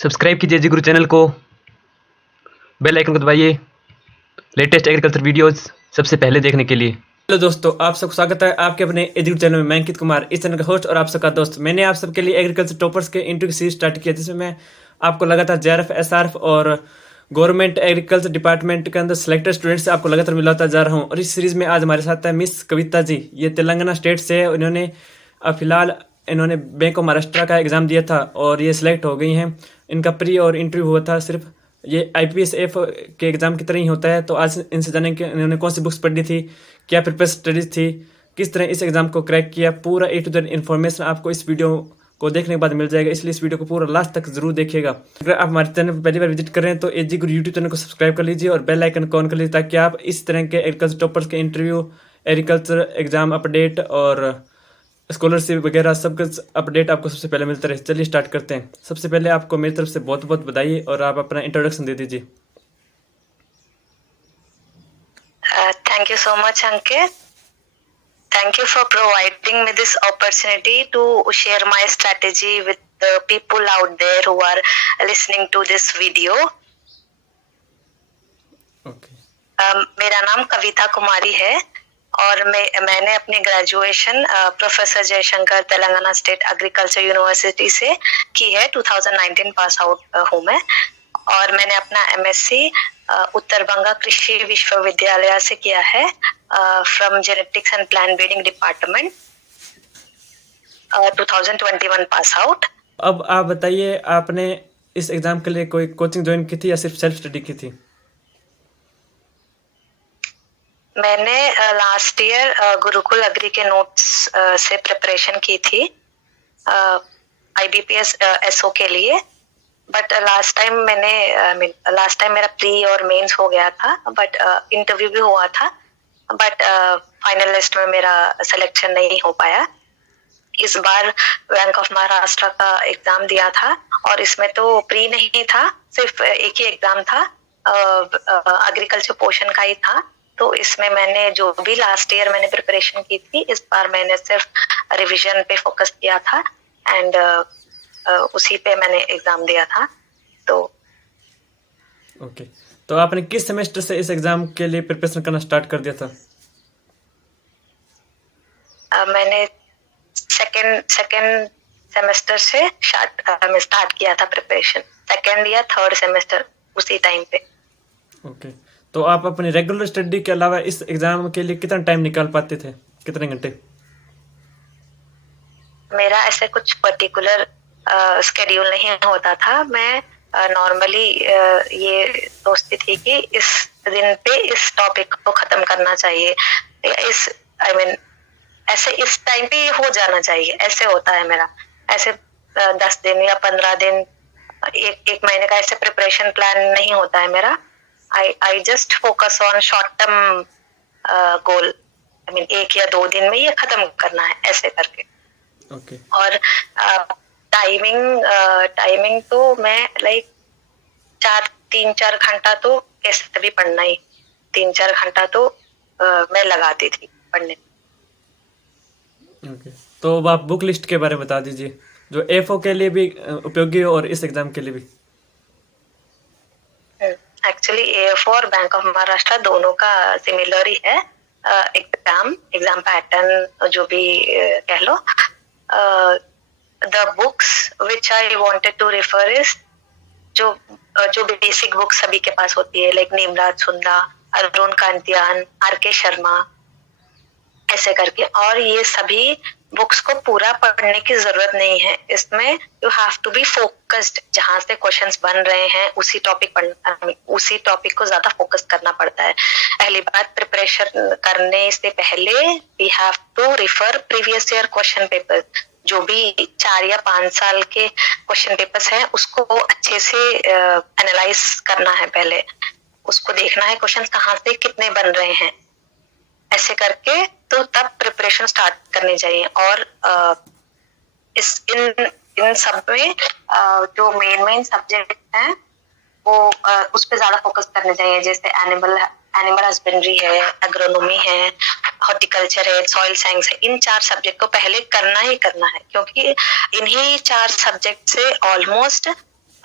Subscribe कीजिए जी गुरु channel को, bell icon को दबाइए लेटेस्ट एग्रीकल्चर वीडियोस सबसे पहले देखने के लिए। हेलो दोस्तों, आप सबको स्वागत है आपके अपने एजुकेशन चैनल में। मैं अंकित कुमार, इस चैनल का होस्ट और आप सबका दोस्त। मैंने आप सबके लिए एग्रीकल्चर टॉपर्स के इंटरव्यू सीरीज स्टार्ट किया, जिसमें मैं आपको लगातार जेआरएफ, एसआरएफ और गवर्नमेंट एग्रीकल्चर डिपार्टमेंट के अंदर सिलेक्टेड स्टूडेंट से आपको लगातार मिलाता जा रहा हूँ। और इस सीरीज में आज हमारे साथ है मिस कविता जी। ये तेलंगाना स्टेट से है। इन्होंने फिलहाल बैंक ऑफ महाराष्ट्र का एग्ज़ाम दिया था और ये सिलेक्ट हो गई हैं। इनका प्री और इंटरव्यू हुआ था। सिर्फ ये IPS F के एग्ज़ाम की तरह ही होता है। तो आज इनसे जानेंगे कि इन्होंने कौन सी बुक्स पढ़ी थी, क्या प्रिपेयर स्टडीज थी, किस तरह इस एग्ज़ाम को क्रैक किया। पूरा A to Z इन्फॉर्मेशन आपको इस वीडियो को देखने के बाद मिल जाएगा, इसलिए इस वीडियो को पूरा लास्ट तक जरूर देखिएगा। अगर आप हमारे चैनल पर पहली बार विजिट कर रहे हैं तो एजी गुरु यूट्यूब चैनल को सब्सक्राइब कर लीजिए और बेल आइकन को ऑन कर लीजिए, ताकि आप इस तरह के एग्रीकल्चर टॉपर्स के इंटरव्यू, एग्रीकल्चर एग्जाम अपडेट और स्कॉलरशिप वगैरह सब कुछ अपडेट आपको सबसे पहले मिलता रहे। चलिए स्टार्ट करते हैं। सबसे पहले आपको मेरी तरफ से बहुत बहुत बधाई और आप अपना इंट्रोडक्शन दे दीजिए। Thank you so much, Ankit. Thank you for providing me this opportunity to share my strategy with the people out there who are listening to this video. Okay. मेरा नाम कविता कुमारी है और मैंने अपनी graduation professor Jaishankar Telangana state agriculture university से की है। 2019 pass out हूँ मैं। और मैंने अपना MSc उत्तर बंगा कृषि विश्वविद्यालय से किया है from genetics and plant breeding department, 2021 pass out. अब आप बताइए, आपने इस एग्जाम के लिए कोई कोचिंग ज्वाइन की थी या सिर्फ सेल्फ स्टडी की थी? मैंने लास्ट ईयर गुरुकुल अग्री के नोट्स से प्रिपरेशन की थी IBPS SO के लिए। बट लास्ट टाइम मेरा प्री और मेंस हो गया था, बट इंटरव्यू भी हुआ था, बट फाइनल लिस्ट में मेरा सिलेक्शन नहीं हो पाया। इस बार बैंक ऑफ महाराष्ट्र का एग्जाम दिया था और इसमें तो प्री नहीं था, सिर्फ एक ही एग्जाम था, एग्रीकल्चर पोर्शन का ही था। तो इसमें मैंने जो भी लास्ट ईयर मैंने प्रिपरेशन की थी, इस बार मैंने सिर्फ रिवीजन पे फोकस किया था एंड उसी पे मैंने एग्जाम दिया था। तो ओके। तो आपने किस सेमेस्टर से इस एग्जाम के लिए प्रिपरेशन करना स्टार्ट कर दिया था? मैंने सेकेंड सेमेस्टर से स्टार्ट किया था प्रिपरेशन, सेकेंड या थर्ड सेमेस्टर उसी टाइम पे। ओके। तो आप अपनी रेगुलर स्टडी के अलावा इस एग्जाम के लिए कितना टाइम निकाल पाते थे, कितने घंटे? मेरा ऐसे कुछ पर्टिकुलर स्केड्यूल नहीं होता था। मैं नॉर्मली ये सोचती थी कि इस दिन पे इस टॉपिक को खत्म करना चाहिए, इस ऐसे इस टाइम पे ये हो जाना चाहिए, ऐसे होता है मेरा। ऐसे 10 दिन या 15 दिन, एक महीने का ऐसे प्रिपरेशन प्लान नहीं होता है मेरा। I just focus on short term goal. एक या 2 दिन में ये खत्म करना है, ऐसे करके। ओके। और टाइमिंग तो मैं लाइक 3-4 घंटा तो कैसे भी पढ़ना ही, 3-4 घंटा तो मैं लगाती थी पढ़ने। ओके। तो अब आप बुक लिस्ट के बारे में बता दीजिए, जो FO के लिए भी उपयोगी हो और इस एग्जाम के लिए भी। एक्चुअली AFO और बैंक ऑफ महाराष्ट्र दोनों का सिमिलर ही है एग्जाम पैटर्न, जो भी कह लो। The books which I wanted to refer is जो बेसिक बुक सभी के पास होती है, लाइक नीमराज सुंदा, अरुण कांतियान, RK शर्मा, ऐसे करके। और ये सभी बुक्स को पूरा पढ़ने की जरूरत नहीं है। इसमें you have to be focused, जहां से क्वेश्चंस बन रहे हैं उसी टॉपिक को ज्यादा फोकस करना पड़ता है। पहली बात, प्रिपरेशन करने से पहले we have to refer previous year question paper. जो भी 4 या 5 साल के क्वेश्चन पेपर्स हैं, उसको अच्छे से एनालाइज करना है। पहले उसको देखना है क्वेश्चंस कहाँ से कितने बन रहे हैं, ऐसे करके तो तब प्रिपरेशन स्टार्ट करनी चाहिए। और इन सब में जो मेन सब्जेक्ट हैं वो उस पर ज्यादा फोकस करने चाहिए, जैसे एनिमल हस्बेंड्री है, एग्रोनॉमी है, हॉर्टिकल्चर है, सॉइल साइंस है। इन 4 सब्जेक्ट को पहले करना ही करना है, क्योंकि इन्हीं 4 सब्जेक्ट से ऑलमोस्ट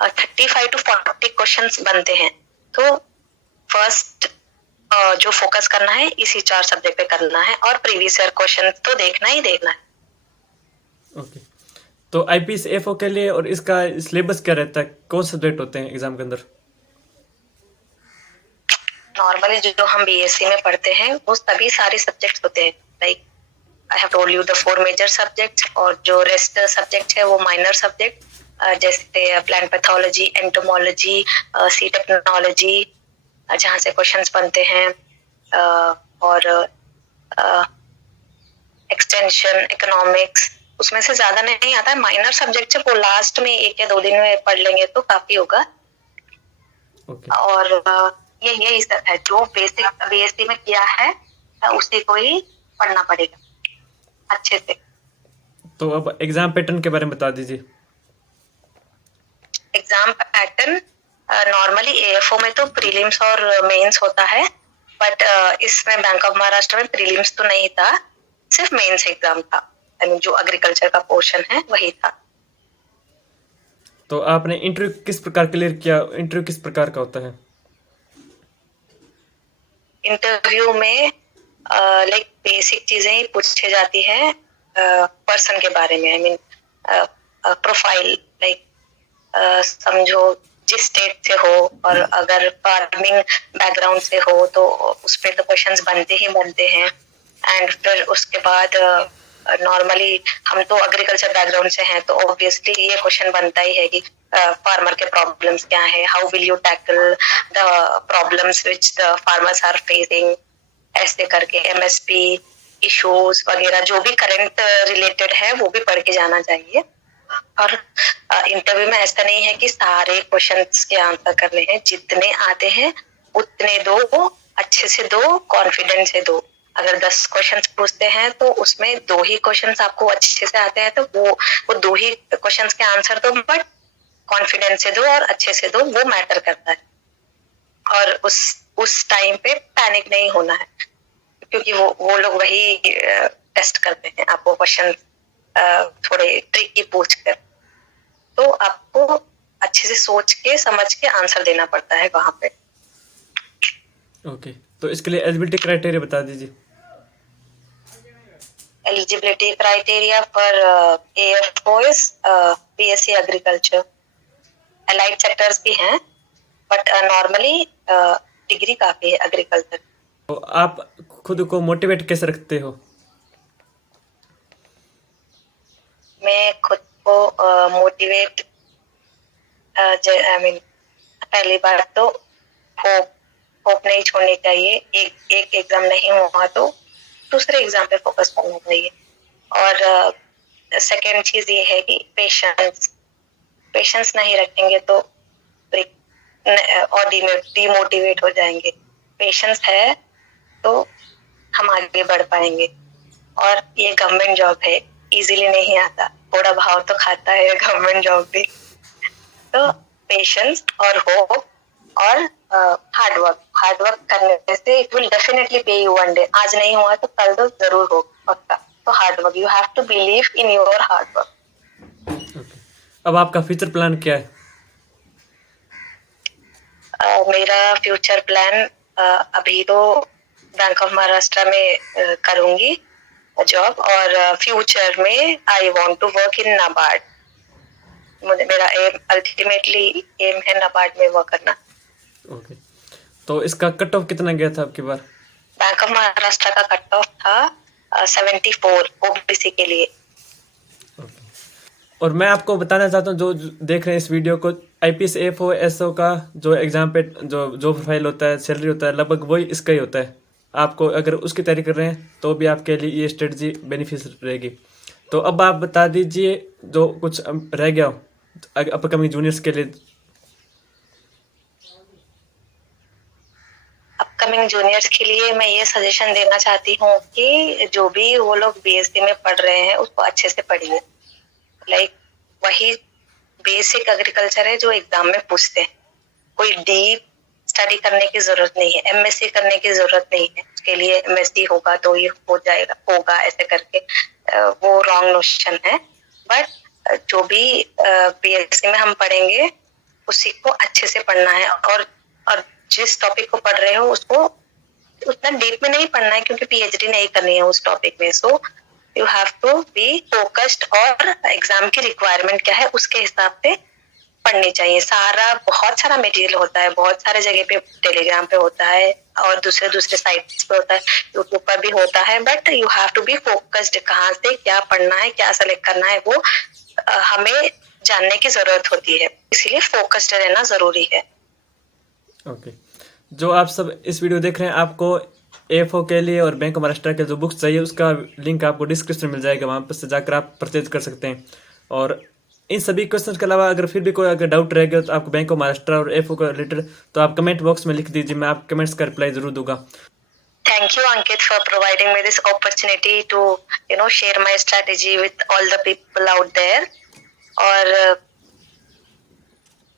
35 to 40 क्वेश्चंस बनते हैं। तो फर्स्ट जो फोकस करना है इसी 4 सब्जेक्ट पे करना है और प्रीवियस ईयर क्वेश्चन तो देखना ही देखना है। ओके, तो आईपीएस एफओ के लिए और इसका सिलेबस क्या रहता है, कौन से सब्जेक्ट होते हैं एग्जाम के अंदर? नॉर्मली जो हम बीएससी में पढ़ते हैं वो सभी सारे सब्जेक्ट्स होते हैं। Like I have told you the 4 major subjects, और जो रेस्ट सब्जेक्ट है वो माइनर सब्जेक्ट, जैसे plant pathology, entomology, seed technology, जहाँ से क्वेश्चंस बनते हैं, और एक्सटेंशन, इकोनॉमिक्स, उसमें से ज्यादा नहीं आता है। माइनर सब्जेक्ट है वो लास्ट में 1 या 2 दिन में पढ़ लेंगे तो काफी होगा। ओके, और यही सब है जो बेसिक बीएससी में किया है उसी को ही पढ़ना पड़ेगा अच्छे से। तो अब एग्जाम पैटर्न के बारे में बता दीजिए। एग्जाम पैटर्न नॉर्मली एएफओ में तो प्रीलिम्स और मेंस होता है, बट इसमें बैंक ऑफ महाराष्ट्र में प्रीलिम्स तो नहीं था, सिर्फ मेंस एग्जाम था। आई मीन जो एग्रीकल्चर का पोर्शन है वही था। तो आपने इंटरव्यू किस प्रकार क्लियर किया, इंटरव्यू किस प्रकार का होता है? इंटरव्यू में लाइक बेसिक चीजें ही पूछी जाती है पर्सन के बारे में। आई मीन प्रोफाइल, लाइक समझो जिस स्टेट से हो, और अगर फार्मिंग बैकग्राउंड से हो तो उस पे तो क्वेश्चंस बनते ही बनते हैं। एंड फिर उसके बाद नॉर्मली हम तो एग्रीकल्चर बैकग्राउंड से हैं तो ऑब्वियसली ये क्वेश्चन बनता ही है कि फार्मर के प्रॉब्लम्स क्या है, how will you tackle the problems which the farmers are facing, ऐसे करके एमएसपी इश्यूज वगैरह जो भी करंट रिलेटेड है वो भी पढ़ के जाना चाहिए। और इंटरव्यू में ऐसा नहीं है कि सारे क्वेश्चंस के आंसर करने हैं, जितने आते हैं उतने दो, अच्छे से दो, कॉन्फिडेंस से दो। अगर 10 क्वेश्चंस पूछते हैं तो उसमें 2 ही क्वेश्चंस आपको अच्छे से आते हैं तो वो 2 ही क्वेश्चंस के आंसर दो, बट कॉन्फिडेंस से दो और अच्छे से दो, वो मैटर करता है। और उस टाइम पे पैनिक नहीं होना है, क्योंकि वो लोग वही टेस्ट करते हैं आपको क्वेश्चन थोड़े ट्रिकी पूछ कर, तो आपको अच्छे से सोच के समझ के आंसर देना पड़ता है वहां पे। ओके, तो इसके लिए एलिजिबिलिटी क्राइटेरिया बता दीजिए। Eligibility criteria for AFO is BSc agriculture. Allied sectors भी हैं, बट नॉर्मली डिग्री काफी है एग्रीकल्चर। तो आप खुद को मोटिवेट कैसे रखते हो? मैं खुद को मोटिवेट आई मीन पहली बार तो होप नहीं छोड़नी चाहिए। एक एग्जाम नहीं हुआ तो दूसरे एग्जाम पे फोकस करना चाहिए। और सेकेंड चीज ये है कि पेशेंस नहीं रखेंगे तो और डिमोटिवेट हो जाएंगे। पेशेंस है तो हम आगे बढ़ पाएंगे। और ये गवर्नमेंट जॉब है, इजीली नहीं आता, थोड़ा भाव तो खाता है गवर्नमेंट जॉब भी। तो पेशेंस और होप और हार्ड वर्क करने से इट विल डेफिनेटली पे यू वन डे। आज नहीं हुआ तो कल तो जरूर हो पक्का। तो hard work, you have to believe in your hard work. Okay, अब आपका फ्यूचर प्लान क्या है? मेरा फ्यूचर प्लान अभी तो बैंक ऑफ महाराष्ट्र में करूंगी जॉब, और फ्यूचर में I want to work in NABARD. मेरा एम अल्टीमेटली एम है नाबार्ड में वर्क करना। ओके, तो इसका कट ऑफ कितना गया था आपकी बार? बैंक ऑफ महाराष्ट्र का कट ऑफ था 74 ओबीसी के लिए। ओके, और मैं आपको बताना चाहता हूँ जो देख रहे हैं इस वीडियो को, आईपीएस एफओ एसओ का जो एग्जाम पे जो प्रोफाइल होता है, सैलरी होता है, लगभग वही इसका ही होता है। आपको अगर उसकी तैयारी कर रहे हैं तो भी आपके लिए ये स्ट्रेटजी बेनिफिशियल रहेगी। तो अब आप बता दीजिए जो कुछ रह गया अपकमिंग जूनियर्स के लिए। अपकमिंग जूनियर्स के लिए मैं ये सजेशन देना चाहती हूँ कि जो भी वो लोग बीएससी में पढ़ रहे हैं उसको अच्छे से पढ़िए। लाइक वही बेसिक एग्रीकल्चर है जो एग्जाम में पूछते हैं। कोई डीप स्टडी करने की जरूरत नहीं है, एमएससी करने की जरूरत नहीं है। उसके लिए एमएससी होगा तो ये हो जाएगा, होगा ऐसे करके वो रॉन्ग नोशन है। बट जो भी बीएससी में हम पढ़ेंगे उसी को अच्छे से पढ़ना है, और जिस टॉपिक को पढ़ रहे हो उसको उतना डीप में नहीं पढ़ना है, क्योंकि पीएचडी नहीं करनी है उस टॉपिक में। So you have to be focused, और एग्जाम की रिक्वायरमेंट क्या है उसके हिसाब से पढ़नी चाहिए। बहुत सारा मटेरियल होता है, बहुत सारे जगह पे, टेलीग्राम पे होता है और दूसरे साइट्स पे होता है, यूट्यूब पर भी होता है, but you have to be focused. कहाँ से क्या पढ़ना है, क्या सेलेक्ट करना है, वो हमें जानने की जरूरत होती है, इसीलिए फोकस्ड रहना जरूरी है। ओके, जो आप सब इस वीडियो देख रहे हैं, आपको एफओ के लिए और बैंक ऑफ महाराष्ट्र के जो बुक्स चाहिए उसका लिंक आपको डिस्क्रिप्शन मिल जाएगा, वहाँ पर से जाकर आप परचेज कर सकते हैं। और इन सभी क्वेश्चंस के अलावा अगर फिर भी कोई अगर डाउट रहेगा तो आपको बैंक ऑफ महाराष्ट्र और एफओ का रिलेटेड, तो आप कमेंट बॉक्स में लिख दीजिए, मैं आप कमेंट्स का रिप्लाई जरूर दूंगा। Thank you, Ankit, for providing me this opportunity to, share my strategy with all the people out there. और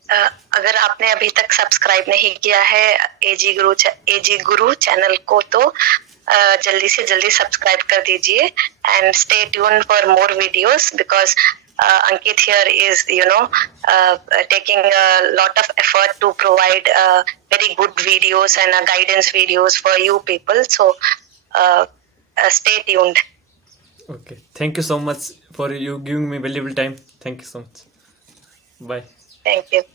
अगर आपने अभी तक सब्सक्राइब नहीं किया है एजी गुरु चैनल को, तो जल्दी से जल्दी सब्सक्राइब कर दीजिए, and stay tune for more videos, because Ankit here is, taking a lot of effort to provide very good videos and guidance videos for you people. So stay tuned. Okay, thank you so much for you giving me valuable time. Thank you so much. Bye. Thank you.